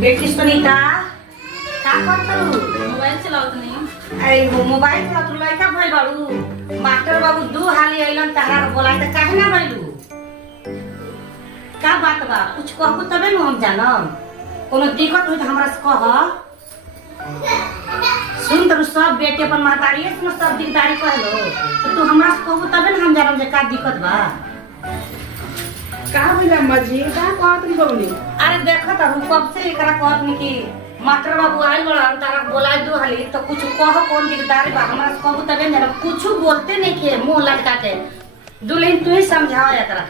बेटी सुनीता का करतरू? मोबाइल चलावत नहीं। अरे वो मोबाइल चलातू लइका भइल बाड़ू। मास्टर बाबू दू हाली अइलन तहरा के बोलाई त काहे ना गइलू? का बात बा? कुछ कहबू तबे न हम जानम। कोनो दिक्कत होई त हमरा से कह। सुन तरू सब बेटे अपन महतारिये से सब दिनदारी कहलो। तो तू हमरा से कहबू तबे न हम जानम जे का दिक्कत बा। का भइल अम्मा जी? का कहत नहीं बबली? अरे देखो त हम कब से एकरा कहत नहीं कि मास्टर बाबू आइल बड़न तारा बोलाई दो हाली तो कुछ कह कौन दिकदारी बा हमरा से कहबू तबे न कुछ बोलते नहीं के मुंह लटका के। दुल्हन तू ही समझाओ एकरा।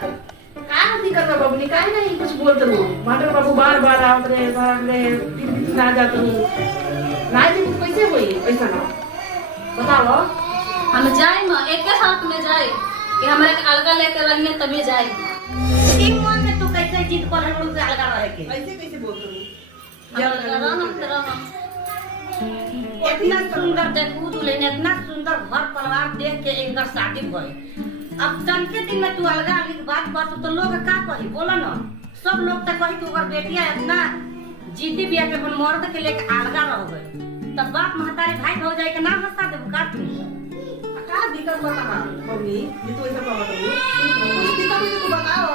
का दिक्कत बा बबली? काहे नहीं कुछ बोलत हो? मास्टर बाबू बार-बार आवत रहे, ना जात हो। ना जी कैसे होई? ऐसा ना बताओ। हम जाए न एक के साथ में जाए कि हमारे के अलगा लेके रहिए तभी जाए। एक मन में तू कैसे जिद कर लड़ू के अलगा रहे के? ऐसे कैसे बोलत हो? इतना सुंदर देखू दुल्हन इतना सुंदर घर परिवार देख के एक बार शादी भइल। अब तन के दिन में तू अलगा अलग बात कर तो लोग का कही? बोला ना। सब लोग तो कही तू अगर बेटिया इतना जिद्दी बिया के अपन मर्द के लेके अलगा रह गई तब बाप महतारी भाई भौजाई के नाम हंसा देबू का तू? का दिक्कत बता बबली? ये तो ऐसा कहत हो। कुछ दिक्कत है तो बताओ।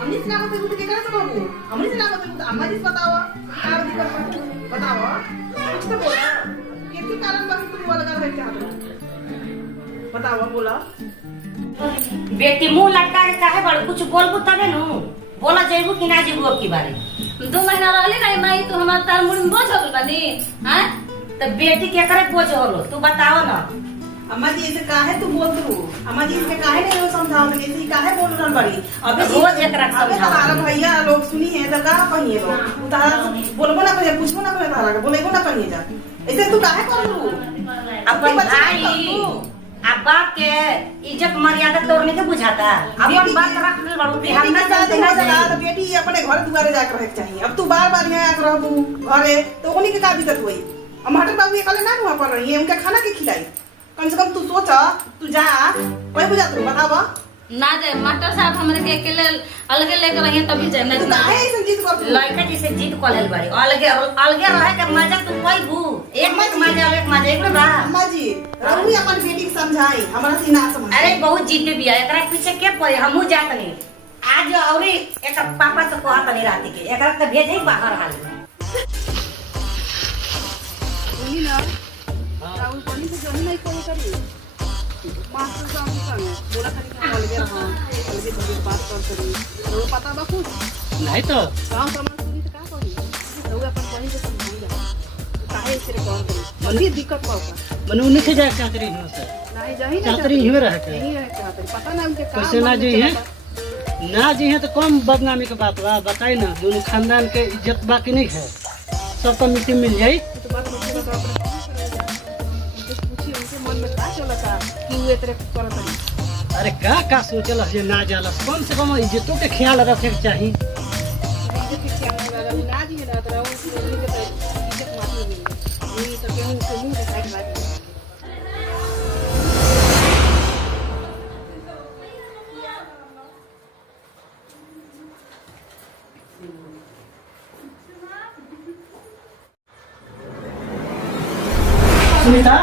हमनी से ना बते तो केकरा से कहबू? हमनी से ना बते तो अम्मा जी से बताओ। का दिक्कत बा? बताओ। कुछ तो बोला। किसी कारण बस तुम अलग रह चाहत हो? बताओ बोला। बेटी मुंह लटका के काहे बड़ कुछ बोलबू तबे नु बोला जेबू कि ना जेबू अब की बारे? 2 महीना रहले नहीं माई तो हमार तार मुड़ी में बोझ हो गइल बानी। हैं? तो बेटी के करे बोझ होलो तू बताओ ना। अम्मा जी ऐसे काहे तू बोलत हो? अम्मा जी इसके काहे नहीं समझाओ? ऐसे काहे बोल रहल बड़ी? अबे रोज एकरा अबे समझाओ। तारा भैया लोग सुनी है तो का कहिए लोग? तारा बोलबो ना करे, पूछबो ना करे, तारा के बोलेबो ना कहिए जा। ऐसे तू काहे कर लू? अपन भाई अब बाप के इज्जत मर्यादा तोड़ने के बुझाता। अपन बात रख ले बड़ू कि हम ना जानते ना ना जाए। बेटी अपने घर दुआरे जाके रहे के चाहिए। अब तू बार-बार यहाँ आके रहबू घरे तो उन्हीं के का दिक्कत होई? अब मास्टर बाबू ये कल ना हुआ पर रही है उनका खाना के खिलाई। कम से कम तू सोच, तू जा कोई बुझा तू बतावा। ना जाए मास्टर साहब हमरे के अकेले अलगे लेके रहिए तभी जाए। तू नहीं काहे ऐसे जिद कर? लड़का जैसे जीत कॉलेज बाड़ी अलगे अलगे रहे के मजा तू कोई भू एक मत मजा एक मजा एक बा। अम्मा जी रहू अपन बेटी के समझाई, हमरा से ना समझ। अरे बहुत जिद्दी बिया एकरा पीछे के पड़े हमहू जात नहीं। आज औरी एक पापा से कहत नहीं राती के एकरा के भेजे बाहर हाल में। सुनी ना राहुल कोनी से जोनी नहीं कोई करी मास्टर साहब के संग बोला था कि अलगे रहो, अलगे बड़ी बात कर करी तो पता बा कुछ नहीं तो गांव समाज सुनी तो का करी तो अपन कोनी से समझाई जा काहे ऐसे कौन करी बड़ी दिक्कत बा ओकर मनु नहीं से जाए चाहते रही से नहीं जाही ना चाहते रही ही रह के नहीं रह चाहते पता ना उनके काम कैसे ना जी है ना जी है तो कम बदनामी के बात बा। बताई ना दोनों खानदान के इज्जत बाकी नहीं है सब तो मिट्टी मिल जाई। तो बात मुझे बता अपने पूछी उनके मन में का चलता कि वो इतने करत है। अरे का सोचल जे ना जाला कम से कम इज्जतों के ख्याल रखे के चाहिए। इज्जत के क्या लगा ना जी ना तो उनके तो इज्जत मानी नहीं तो केहू को मुंह दिखाई बात सुनीता